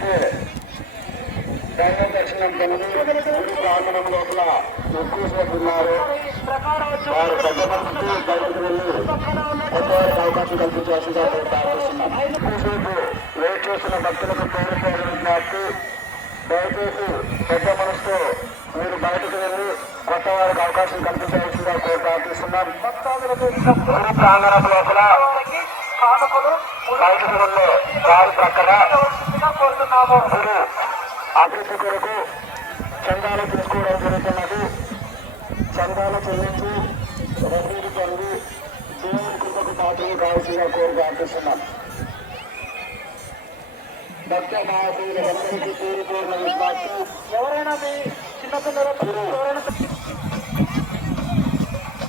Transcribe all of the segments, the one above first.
ఎవరైతే దైవ దర్శనం కలిగి గుడి ప్రాంగణం లోపల ఎక్కువసేపు ఉన్నారో వారు పెద్ద మనసుకు బయటకు వెళ్ళి కొత్తవారికి అవకాశం కల్పించాల్సిందిగా ప్రార్థిస్తున్నాం. ఎక్కువసేపు వెయిట్ చేస్తున్న భక్తులకు పేరుకోవాలని దయచేసి పెద్ద మనసుతో మీరు బయటకు వెళ్ళి కొత్త వారికి అవకాశం కల్పించాల్సిందిగా ప్రార్థిస్తున్నాం. గుడి ప్రాంగణం లోపల బయటకు వెళ్ళే దారి ప్రక్కన గుడి అభివృద్ధి కొరకు చందాలు తీసుకోవడం జరుగుతున్నది. చందాలు చెల్లించి రసీదు పొంది దేవుని కృపకు పాత్రలు కావాల్సిందిగా ప్రార్థిస్తున్నాం. భక్త మహాశయులందరికీ పేరుకోరిన విజ్ఞప్తి, ఎవరైనా మీ చిన్నపిల్లలకు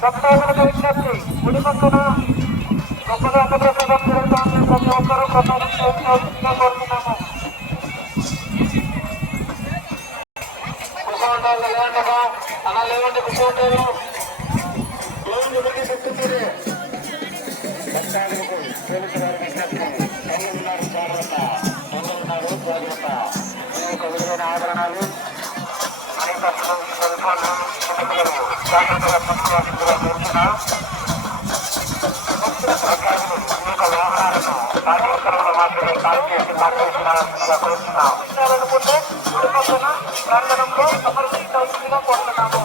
భక్తులకు విజ్ఞప్తి, గుడి పక్కన గొప్పగా అన్నప్రసాదం జరుగుతుంది. ప్రతి ఒక్కరూ ప్రసాదం కోరుతున్నాము. అలా లేవండి కుటుంబాలు దేవుని బట్టి చెప్తుంది. భక్తాదులకు పోలీసు వారి విజ్ఞప్తి, ఉన్నారు జాగ్రత్త, ఉన్నారు జాగ్రత్త. ఈ యొక్క విలువైన ఆభరణాలు మణిపత్రులు, సెల్ఫోన్లు చిన్నపిల్లలు జాగ్రత్తగా తీసుకోవాల్సిందిగా కోరుతున్నాం. వాహనాలను కార్యక్రమంలో మాత్రమే కాల్ చేసి మాట్లాడుతున్నారని కోరుతున్నాం. అనుకుంటే కుటుంబం ప్రాంగణంలో సమర్పించాల్సిందిగా కోరుతున్నాము.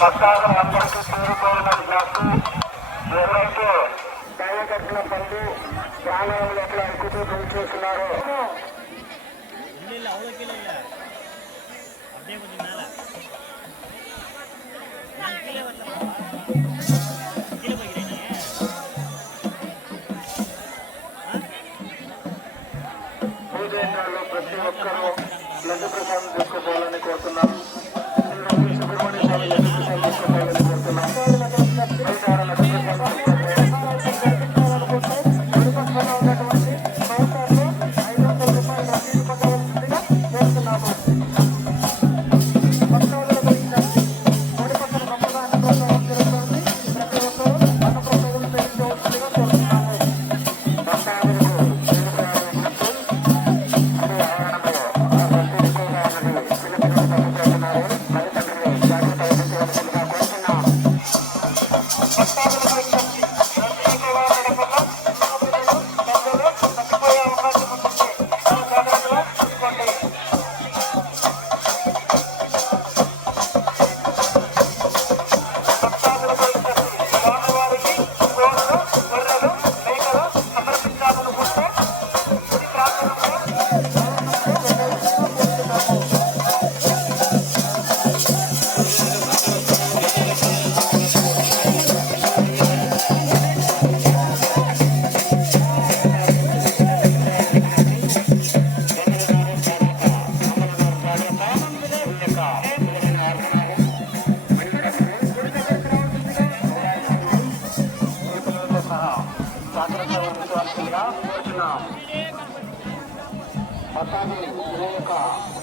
భక్తాదులు అందరికీ చేరుకోవాలని విజ్ఞప్తి, ఎవరైతే దైవ దర్శనం పొంది ప్రాణాల లోపల ఎక్కుతూ గురి చేస్తున్నారో భూదేశాల్లో ప్రతి ఒక్కరూ లడ్డు ప్రసాదం తీసుకోవాలని కోరుతున్నాం. సుబ్రహ్మణ్య స్వామి లడ్డు ప్రసాదం తీసుకోవాలని కోరుతున్నాం.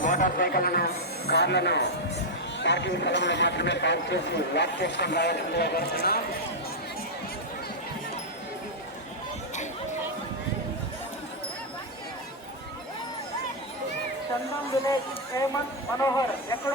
మోటార్ సైకిళ్లను, కార్లను పార్కింగ్ స్థలంలో మాత్రమే పార్క్ చేసి లాక్ చేసుకొని రావాల్సిందిగా కోరుతున్నాం. చందం విలేజ్ హేమంత్ మనోహర్ ఎక్కడ